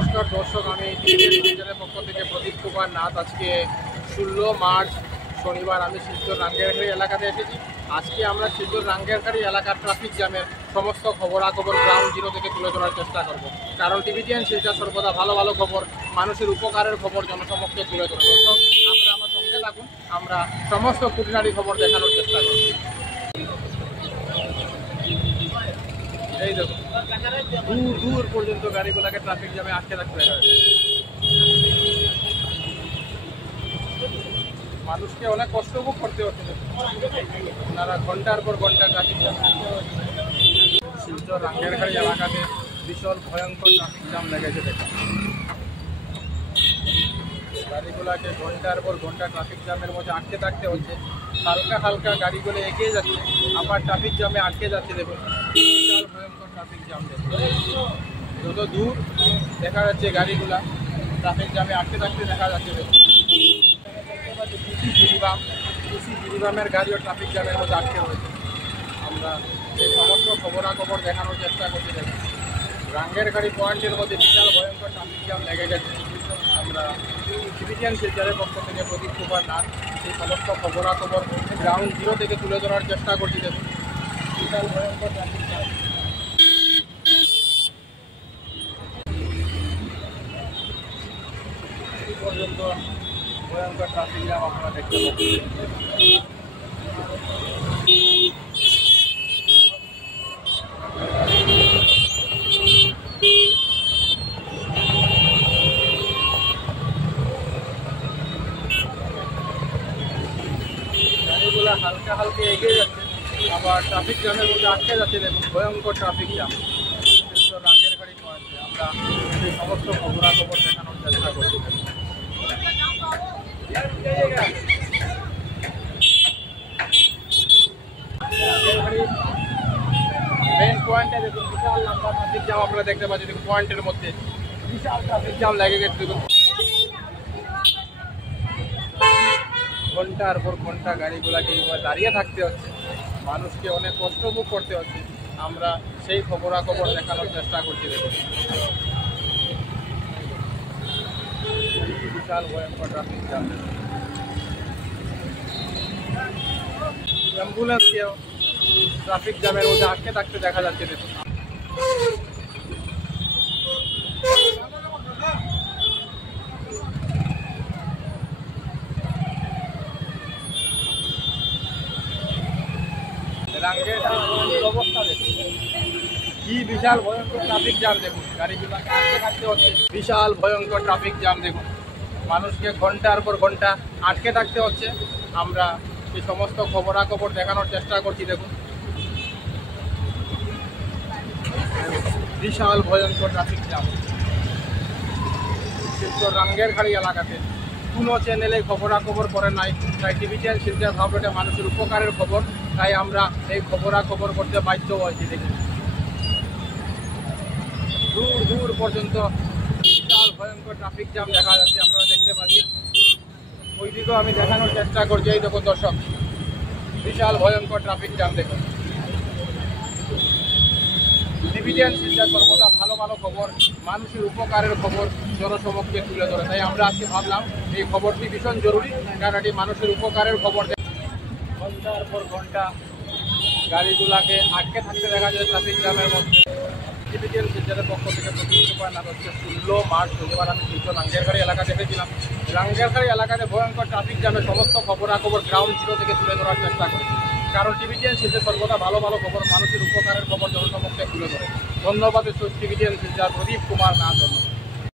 নমস্কার দর্শক, আমি টিভির পক্ষ থেকে প্রদীপ কুমার নাথ। আজকে 16 মার্চ শনিবার আমি শিলচর রাঙ্গিয়াখালী এলাকাতে এসেছি। আজকে আমরা শিলচর রাঙ্গিয়াখালী এলাকার ট্রাফিক জ্যামের সমস্ত খবরাখবর গ্রাউন্ড জিরো থেকে তুলে ধরার চেষ্টা করব, কারণ টিভিটিএন শিলচর সর্বদা ভালো ভালো খবর, মানুষের উপকারের খবর জনসমক্ষে তুলে ধরে। দর্শক, আপনারা আমার সঙ্গে থাকুন, আমরা সমস্ত খুঁটিনাটি খবর দেখানোর চেষ্টা করব। এই দেখুন, দূর দূর পর্যন্ত গাড়িগুলোকে ট্রাফিক জ্যামে আটকে রাখতে দেখা যাচ্ছে। মানুষকে অনেক কষ্ট ভোগ করতে হচ্ছে, আপনারা ঘন্টার পর ঘন্টা ট্রাফিক জ্যামে আটকে হচ্ছে। শিলচর রাঙ্গিয়াখালী এলাকাতে বিশাল ভয়ঙ্কর ট্রাফিক জ্যাম লেগেছে। দেখুন, গাড়িগুলোকে ঘন্টার পর ঘন্টা ট্রাফিক জ্যামের মধ্যে আটকে থাকতে হচ্ছে। হালকা হালকা গাড়িগুলো এগিয়ে যাচ্ছে, আবার ট্রাফিক জ্যামে আটকে যাচ্ছে। দেখুন, বিশাল ভয়ঙ্কর ট্রাফিক জ্যাম। যত দূর দেখা যাচ্ছে গাড়িগুলা ট্রাফিক জ্যামে আটকে থাকতে দেখা যাচ্ছে। দেখুন, জিরিবামের গাড়িও ট্রাফিক জ্যামের মধ্যে আটকে রয়েছে। আমরা সেই সমস্ত খবরাখবর দেখানোর চেষ্টা করছি। দেখুন, রাঙ্গিয়াখালী পয়েন্টের মধ্যে বিশাল ভয়ঙ্কর ট্রাফিক জ্যাম লেগে গেছে। আমরা টিভিটিএন শিলচরের পক্ষ থেকে প্রদীপ কুমার নাথ সেই সমস্ত খবরাখবর গ্রাউন্ড জিরো থেকে তুলে ধরার চেষ্টা করছি। দেখুন, বিশাল ভয়ঙ্কর ট্রাফিক জ্যাম পর্যন্ত ভয়ঙ্কর ট্রাফিক জ্যাম আপনারা দেখতে পাচ্ছেন। গাড়িগুলো হালকা হালকা এগিয়ে যাচ্ছে, আবার ট্রাফিক জ্যামের মধ্যে আটকে যাচ্ছে। দেখুন, ভয়ঙ্কর ট্রাফিক জ্যাম রাঙ্গিয়াখালী পয়েন্টে। আমরা সেই সমস্ত খবরাখবর দেখানোর চেষ্টা করছি। মেন পয়েন্টে দেখুন, বিশাল লম্বা ট্রাফিক জ্যাম আপনারা দেখতে পাচ্ছেন। দেখুন, পয়েন্টের মধ্যে বিশাল ট্রাফিক জ্যাম লেগে গেছে। দেখুন, ঘন্টার পর ঘন্টা গাড়িগুলাকে দাঁড়িয়ে থাকতে হচ্ছে, মানুষকে অনেক কষ্ট ভোগ করতে হচ্ছে। আমরা সেই খবরাখবর দেখানোর চেষ্টা করছি। দেখুন, বিশাল ভয়ঙ্কর ট্রাফিক জ্যাম। অ্যাম্বুলেন্সকেও ট্রাফিক জ্যামের মধ্যে আটকে থাকতে দেখা যাচ্ছে। দেখুন, রাঙ্গিয়াখালীর অবস্থা দেখুন, কি বিশাল ভয়ঙ্কর ট্রাফিক জ্যাম। দেখুন, গাড়িগুলোকে আটকে থাকতে হচ্ছে, বিশাল ভয়ঙ্কর ট্রাফিক জ্যাম। দেখুন, মানুষকে ঘন্টার পর ঘন্টা আটকে থাকতে হচ্ছে। আমরা এই সমস্ত খবরাখবর দেখানোর চেষ্টা করছি। দেখুন, বিশাল ভয়ঙ্কর ট্রাফিক জ্যাম শিলচর রাঙ্গিয়াখালী এলাকাতে। কোনো চ্যানেলে খবরাখবর করে নাই, তাই টিভিটিএন শিলচর ভাবলে মানুষের উপকারের খবর, তাই আমরা এই খবরাখবর করতে বাধ্য হয়েছি। দেখুন, দূর দূর পর্যন্ত বিশাল ভয়ঙ্কর ট্রাফিক জ্যাম দেখা যাচ্ছে, আপনারা দেখতে পাচ্ছেন। ওইদিকেও আমি দেখানোর চেষ্টা করছি। এই দেখুন দর্শক, বিশাল ভয়ঙ্কর ট্রাফিক জ্যাম। দেখুন, টিভিটিএন শিলচর সর্বদা ভালো ভালো খবর, মানুষের উপকারের খবর জনসমক্ষে তুলে ধরে, তাই আমরা আজকে ভাবলাম এই খবরটি ভীষণ জরুরি, কারণ এটি মানুষের উপকারের খবর। ঘন্টার পর ঘন্টা গাড়িগুলাকে আটকে থাকতে দেখা যায় ট্রাফিক জ্যামের মধ্যে। টিভিটিএন শিলচরের পক্ষ থেকে প্রদীপ কুমার নাথ। হচ্ছে 16 মার্চ শনিবার আমি শিলচর রাঙ্গিয়াখালী এলাকাতে এসেছিলাম। রাঙ্গিয়াখালী এলাকাতে ভয়ঙ্কর ট্রাফিক জ্যামের সমস্ত খবরাখবর গ্রাউন্ড জিরো থেকে তুলে ধরার চেষ্টা করি, কারণ টিভিটিএন শিলচর সর্বদা ভালো ভালো খবর, মানুষের উপকারের খবর জনসমক্ষে তুলে ধরে। ধন্যবাদ টিভিটিএন শিলচর, প্রদীপ কুমার নাথ।